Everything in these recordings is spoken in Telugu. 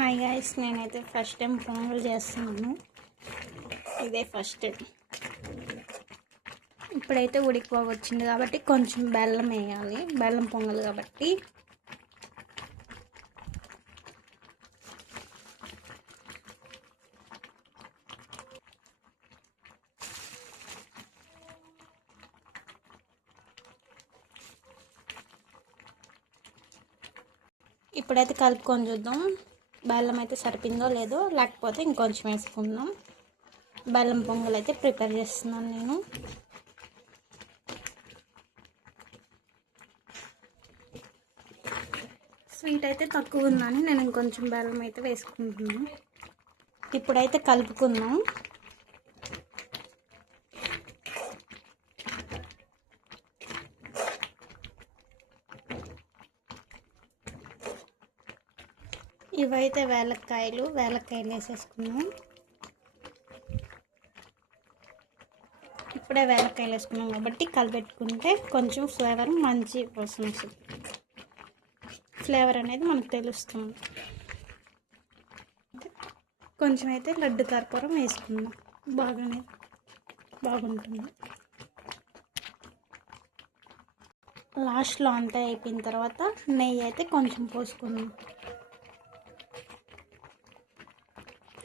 హాయ్ గైస్, నేనైతే ఫస్ట్ టైం పొంగల్ చేస్తున్నాను. ఇదే ఫస్ట్ టైం. ఇప్పుడైతే ఉడికి వచ్చింది కాబట్టి కొంచెం బెల్లం వేయాలి. బెల్లం పొంగల్ కాబట్టి ఇప్పుడైతే కలుపుకొని చూద్దాం. బెల్లం అయితే సరిపోయిందో లేదో, లేకపోతే ఇంకొంచెం వేసుకుందాం. బెల్లం పొంగల్ అయితే ప్రిపేర్ చేస్తున్నాను నేను. స్వీట్ అయితే తక్కువ ఉందని నేను ఇంకొంచెం బెల్లం అయితే వేసుకుంటున్నాను. ఇప్పుడైతే కలుపుకుందాం. ఇవైతే వేలక్కాయలు వేసేసుకున్నాం. ఇప్పుడే వేలక్కాయలు వేసుకున్నాం కాబట్టి కలిపెట్టుకుంటే కొంచెం ఫ్లేవర్ మంచి వస్తుంది. ఫ్లేవర్ అనేది మనకు తెలుస్తుంది. కొంచెం అయితే లడ్డు కర్పూరం వేసుకుందాం. బాగుంటుంది. లాస్ట్లో అంతా అయిపోయిన తర్వాత నెయ్యి అయితే కొంచెం పోసుకుందాం.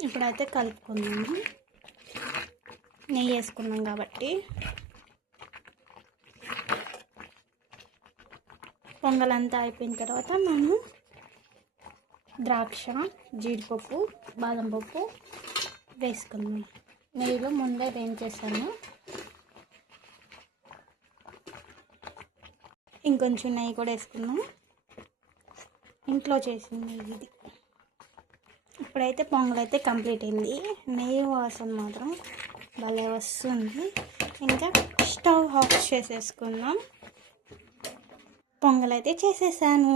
ఇప్పుడైతే కలుపుకుందాము. నెయ్యి వేసుకున్నాం కాబట్టి. పొంగల్ అంతా అయిపోయిన తర్వాత మనం ద్రాక్ష, జీడిపప్పు, బాదం పప్పు వేసుకుందాం. నెయ్యిలో ముందే వేయించేసాను. ఇంకొంచెం నెయ్యి కూడా వేసుకుందాం. ఇంట్లో చేసిన నెయ్యి ఇది. ఇప్పుడైతే పొంగల్ అయితే కంప్లీట్ అయింది. నెయ్యి వాసన మాత్రం భలే వస్తుంది. ఇంకా స్టవ్ ఆఫ్ చేసేసుకుందాం. పొంగల్ అయితే చేసేసాను.